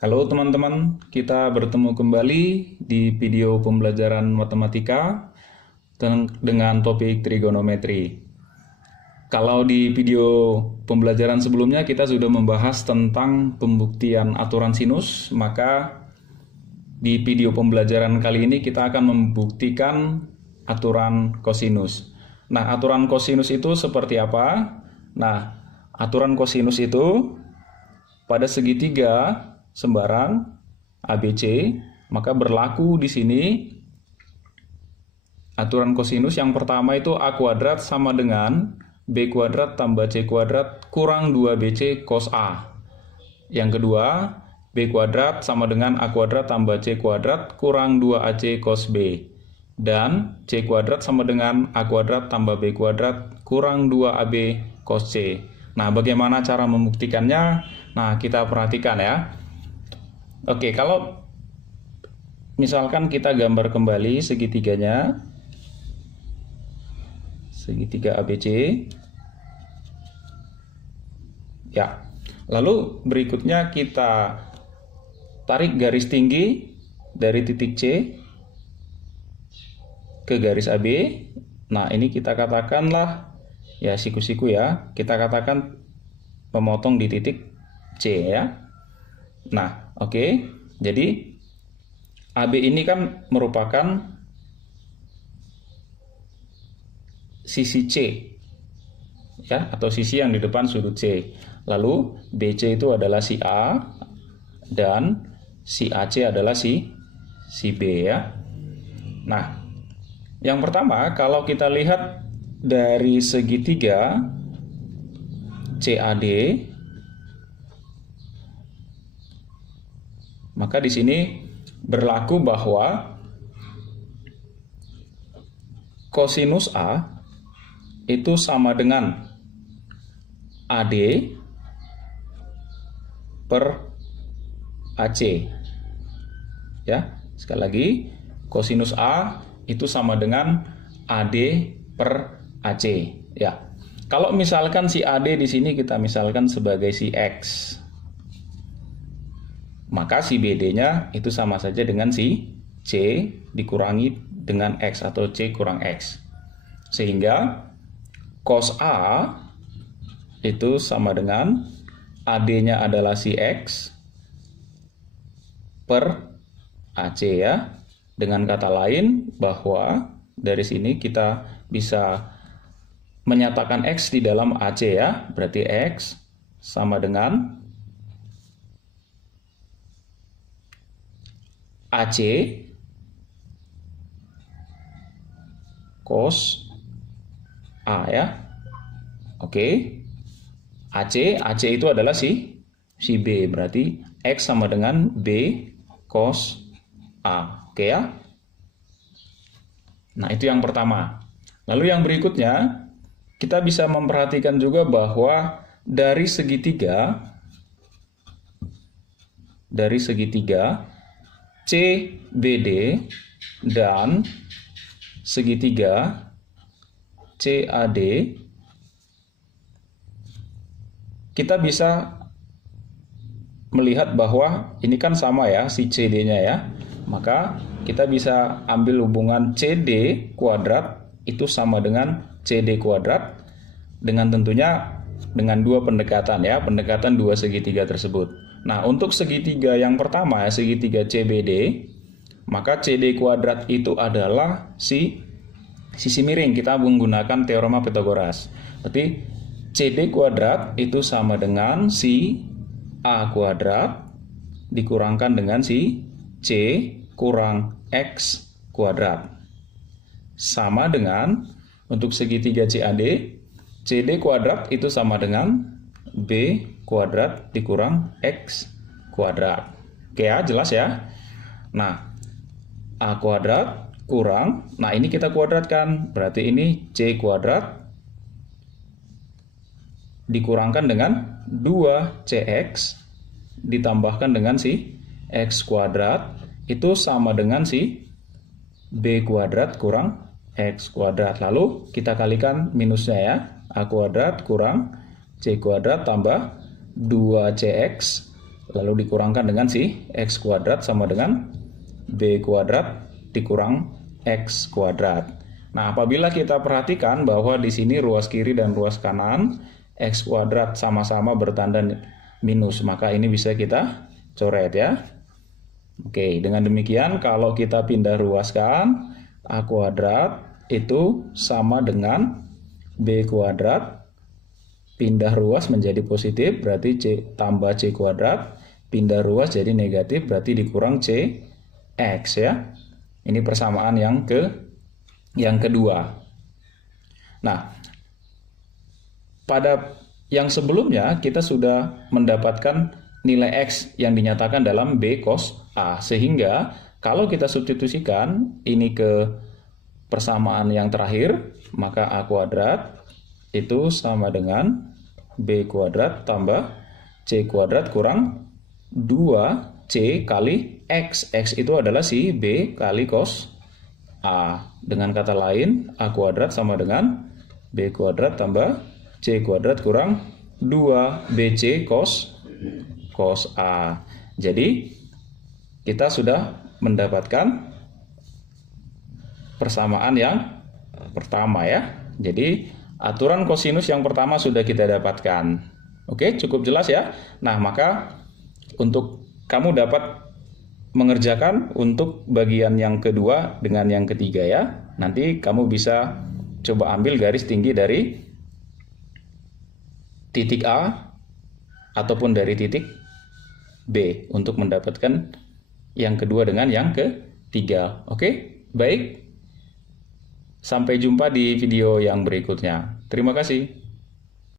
Halo teman-teman, kita bertemu kembali di video pembelajaran matematika dengan topik trigonometri. Kalau di video pembelajaran sebelumnya kita sudah membahas tentang pembuktian aturan sinus, maka di video pembelajaran kali ini kita akan membuktikan aturan kosinus. Nah, aturan kosinus itu seperti apa? Nah, aturan kosinus itu pada segitiga sembarang ABC, maka berlaku di sini aturan kosinus yang pertama itu A kuadrat sama dengan B kuadrat tambah C kuadrat kurang 2BC cos A. Yang kedua, B kuadrat sama dengan A kuadrat tambah C kuadrat kurang 2AC cos B. Dan C kuadrat sama dengan A kuadrat tambah B kuadrat kurang 2AB cos C. Nah, bagaimana cara membuktikannya? Nah, kita perhatikan ya. Oke, kalau misalkan kita gambar kembali segitiganya, segitiga ABC, ya. Lalu berikutnya kita tarik garis tinggi dari titik C ke garis AB. Nah, ini kita katakanlah ya siku-siku ya. Kita katakan memotong di titik C ya. Nah, oke. Jadi AB ini kan merupakan sisi C ya, atau sisi yang di depan sudut C. Lalu BC itu adalah si A dan si AC adalah si B ya. Nah, yang pertama kalau kita lihat dari segitiga CAD, maka di sini berlaku bahwa kosinus A itu sama dengan AD per AC. Ya, sekali lagi, kosinus A itu sama dengan AD per AC. Ya. Kalau misalkan si AD di sini kita misalkan sebagai si X, maka si BD-nya itu sama saja dengan si C dikurangi dengan X atau C kurang X. Sehingga cos A itu sama dengan AD-nya adalah si X per AC ya. Dengan kata lain bahwa dari sini kita bisa menyatakan X di dalam AC ya. Berarti X sama dengan AC cos A ya. Oke. AC itu adalah si B, berarti X sama dengan B cos A. Oke ya. Nah, itu yang pertama. Lalu yang berikutnya, kita bisa memperhatikan juga bahwa dari segitiga CBD dan segitiga CAD, kita bisa melihat bahwa ini kan sama ya si CD-nya ya. Maka kita bisa ambil hubungan CD kuadrat itu sama dengan CD kuadrat dengan tentunya dengan dua pendekatan ya, pendekatan dua segitiga tersebut. Nah, untuk segitiga yang pertama, segitiga CBD, maka CD kuadrat itu adalah sisi miring. Kita menggunakan teorema Pythagoras. Berarti CD kuadrat itu sama dengan si A kuadrat dikurangkan dengan si C kurang X kuadrat. Sama dengan untuk segitiga CAD, CD kuadrat itu sama dengan B kuadrat dikurang X kuadrat. Oke ya, jelas ya. Nah, A kuadrat kurang, nah ini kita kuadratkan, berarti ini C kuadrat dikurangkan dengan 2CX ditambahkan dengan si X kuadrat itu sama dengan si B kuadrat kurang X kuadrat. Lalu kita kalikan minusnya ya. A kuadrat kurang C kuadrat tambah 2CX lalu dikurangkan dengan si X kuadrat sama dengan B kuadrat dikurang X kuadrat. Nah, apabila kita perhatikan bahwa di sini ruas kiri dan ruas kanan X kuadrat sama-sama bertanda minus, maka ini bisa kita coret ya. Oke, dengan demikian kalau kita pindah ruaskan, A kuadrat itu sama dengan B kuadrat, pindah ruas menjadi positif berarti C tambah C kuadrat, pindah ruas jadi negatif berarti dikurang C X ya. Ini persamaan yang kedua. Nah, pada yang sebelumnya kita sudah mendapatkan nilai X yang dinyatakan dalam B cos A, sehingga kalau kita substitusikan ini ke persamaan yang terakhir, maka A kuadrat itu sama dengan B kuadrat tambah C kuadrat kurang 2C kali X. X itu adalah si B kali cos A. Dengan kata lain, A kuadrat sama dengan B kuadrat tambah C kuadrat kurang 2BC cos A. Jadi, kita sudah mendapatkan persamaan yang pertama ya. Jadi, aturan kosinus yang pertama sudah kita dapatkan. Oke, cukup jelas ya. Nah, maka untuk kamu dapat mengerjakan untuk bagian yang kedua dengan yang ketiga ya. Nanti kamu bisa coba ambil garis tinggi dari titik A ataupun dari titik B untuk mendapatkan yang kedua dengan yang ketiga. Oke, baik. Sampai jumpa di video yang berikutnya. Terima kasih.